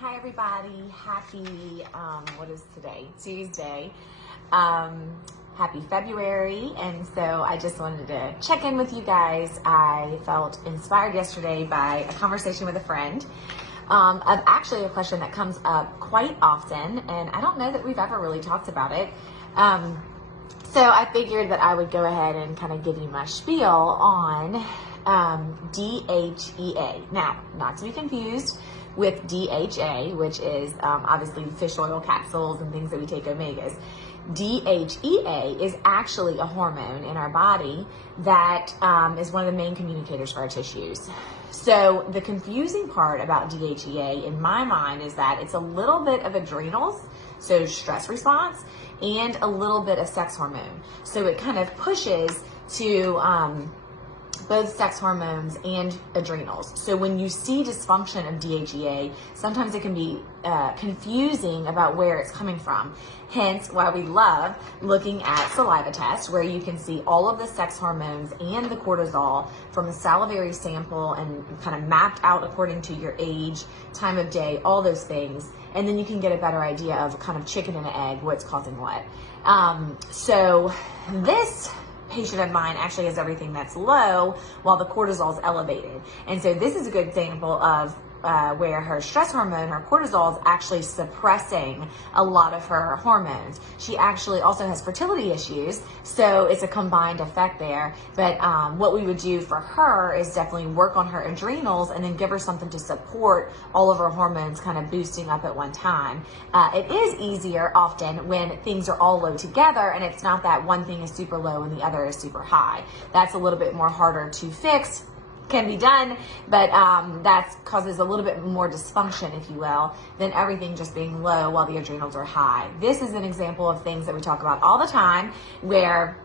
Hi everybody, happy, what is today? Tuesday. Happy February, and so I just wanted to check in with you guys. I felt inspired yesterday by a conversation with a friend of actually a question that comes up quite often, and I don't know that we've ever really talked about it. So I figured that I would go ahead and kind of give you my spiel on DHEA. Now, not to be confused with DHA, which is obviously fish oil capsules and things that we take omegas. DHEA is actually a hormone in our body that is one of the main communicators for our tissues. So the confusing part about DHEA in my mind is that it's a little bit of adrenals, so stress response, and a little bit of sex hormone. So it kind of pushes to both sex hormones and adrenals. So when you see dysfunction of DHEA, sometimes it can be confusing about where it's coming from. Hence why we love looking at saliva tests, where you can see all of the sex hormones and the cortisol from a salivary sample and kind of mapped out according to your age, time of day, all those things. And then you can get a better idea of kind of chicken and egg, what's causing what. So this patient of mine actually has everything that's low while the cortisol is elevated. And so this is a good example of where her stress hormone, her cortisol, is actually suppressing a lot of her hormones. She actually also has fertility issues, so it's a combined effect there. But what we would do for her is definitely work on her adrenals and then give her something to support all of her hormones kind of boosting up at one time. It is easier often when things are all low together and it's not that one thing is super low and the other is super high. That's a little bit more harder to fix. Can be done, but that causes a little bit more dysfunction, if you will, than everything just being low while the adrenals are high. This is an example of things that we talk about all the time where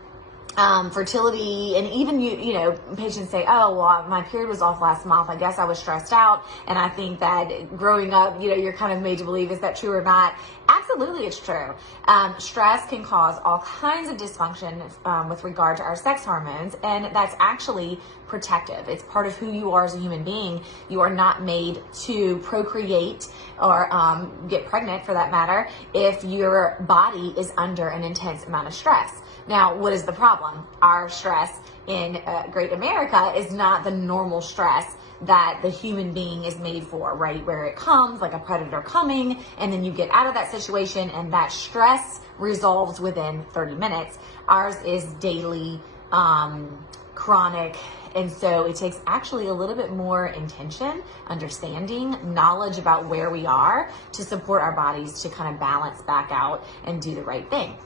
fertility, and even you know, patients say, oh, well, my period was off last month. I guess I was stressed out. And I think that growing up, you know, you're kind of made to believe, is that true or not? Absolutely, it's true. Stress can cause all kinds of dysfunction with regard to our sex hormones, and that's actually protective. It's part of who you are as a human being. You are not made to procreate or get pregnant, for that matter, if your body is under an intense amount of stress. Now, what is the problem? Our stress in Great America is not the normal stress that the human being is made for, right? Where it comes like a predator coming, and then you get out of that situation and that stress resolves within 30 minutes. Ours is daily, chronic, and so it takes actually a little bit more intention, understanding, knowledge about where we are to support our bodies to kind of balance back out and do the right thing.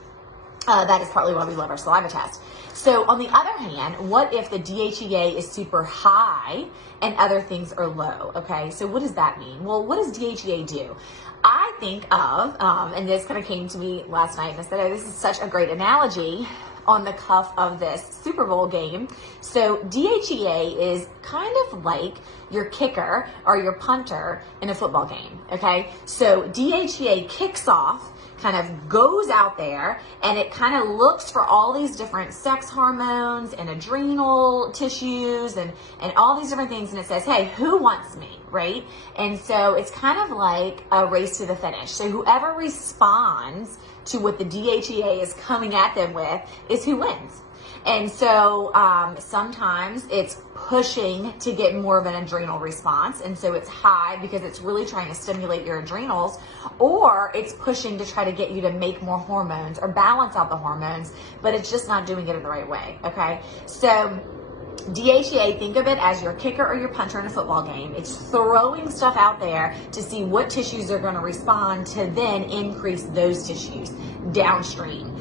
That is partly why we love our saliva test. So on the other hand, what if the DHEA is super high and other things are low? Okay, so what does that mean? Well, what does DHEA do? I think of, and this kind of came to me last night, and I said, oh, this is such a great analogy on the cuff of this Super Bowl game. So DHEA is kind of like your kicker or your punter in a football game, okay? So DHEA kicks off, kind of goes out there, and it kind of looks for all these different sex hormones and adrenal tissues and all these different things, and it says, hey, who wants me, right? And so it's kind of like a race to the finish. So whoever responds to what the DHEA is coming at them with is who wins. And so sometimes it's pushing to get more of an adrenal response, and so it's high because it's really trying to stimulate your adrenals, or it's pushing to try to get you to make more hormones or balance out the hormones, but it's just not doing it in the right way, okay? So DHEA, think of it as your kicker or your punter in a football game. It's throwing stuff out there to see what tissues are going to respond to then increase those tissues downstream,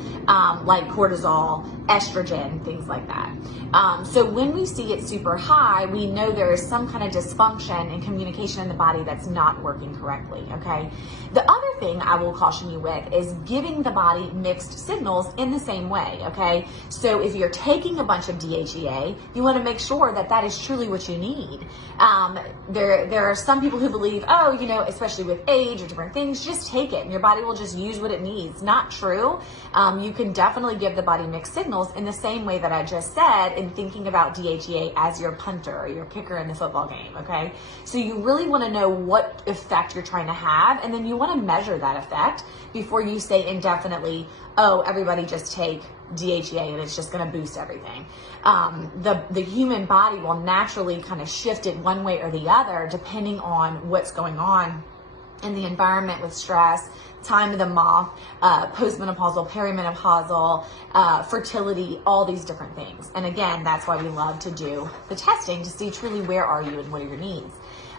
like cortisol, estrogen, things like that. So when we see it super high, we know there is some kind of dysfunction in communication in the body that's not working correctly, okay? The other thing I will caution you with is giving the body mixed signals in the same way, okay? So if you're taking a bunch of DHEA, you want to make sure that that is truly what you need. There are some people who believe, oh, you know, especially with age or different things, just take it and your body will just use what it needs. Not true. You can definitely give the body mixed signals in the same way that I just said in thinking about DHEA as your punter or your kicker in the football game, okay? So you really want to know what effect you're trying to have, and then you want to measure that effect before you say indefinitely, oh, everybody just take DHEA and it's just going to boost everything. The human body will naturally kind of shift it one way or the other depending on what's going on in the environment with stress, time of the month, postmenopausal, perimenopausal, fertility, all these different things. And again, that's why we love to do the testing to see truly where are you and what are your needs.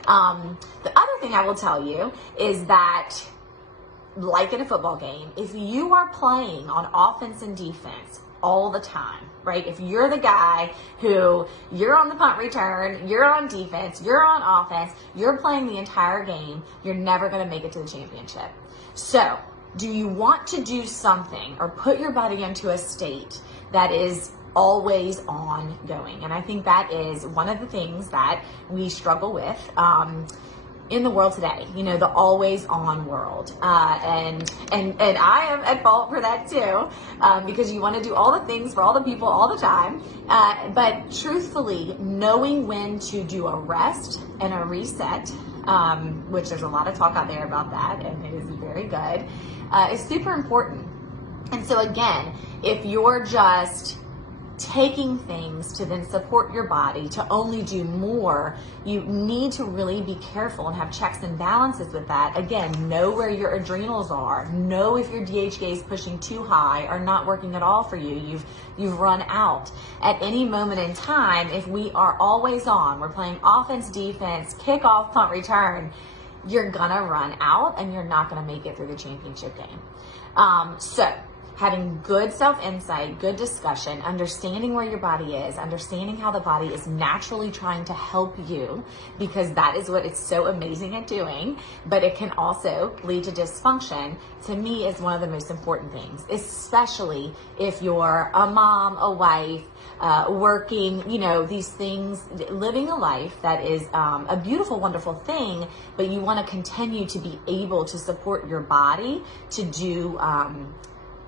The other thing I will tell you is that, like in a football game, if you are playing on offense and defense all the time, right? If you're the guy who you're on the punt return, you're on defense, you're on offense, you're playing the entire game, you're never going to make it to the championship. So, do you want to do something or put your body into a state that is always ongoing? And I think that is one of the things that we struggle with in the world today, you know, the always on world. And I am at fault for that too, because you want to do all the things for all the people all the time. But truthfully, knowing when to do a rest and a reset, which there's a lot of talk out there about that, and it is very good, is super important. And so again, if you're just taking things to then support your body to only do more, you need to really be careful and have checks and balances with that. Again, know where your adrenals are. Know if your DHEA is pushing too high or not working at all for you. You've run out. At any moment in time, if we are always on, we're playing offense, defense, kickoff, punt, return, you're gonna run out and you're not gonna make it through the championship game. So having good self-insight, good discussion, understanding where your body is, understanding how the body is naturally trying to help you, because that is what it's so amazing at doing, but it can also lead to dysfunction, to me is one of the most important things, especially if you're a mom, a wife, working, you know, these things, living a life that is a beautiful, wonderful thing, but you want to continue to be able to support your body to do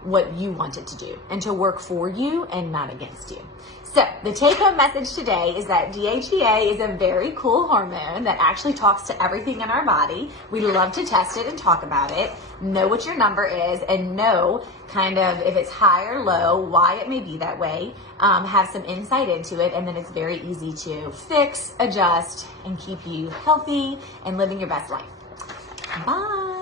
what you want it to do and to work for you and not against you. So the take-home message today is that DHEA is a very cool hormone that actually talks to everything in our body. We love to test it and talk about it. Know what your number is and know kind of if it's high or low, why it may be that way. Have some insight into it, and then it's very easy to fix, adjust, and keep you healthy and living your best life. Bye.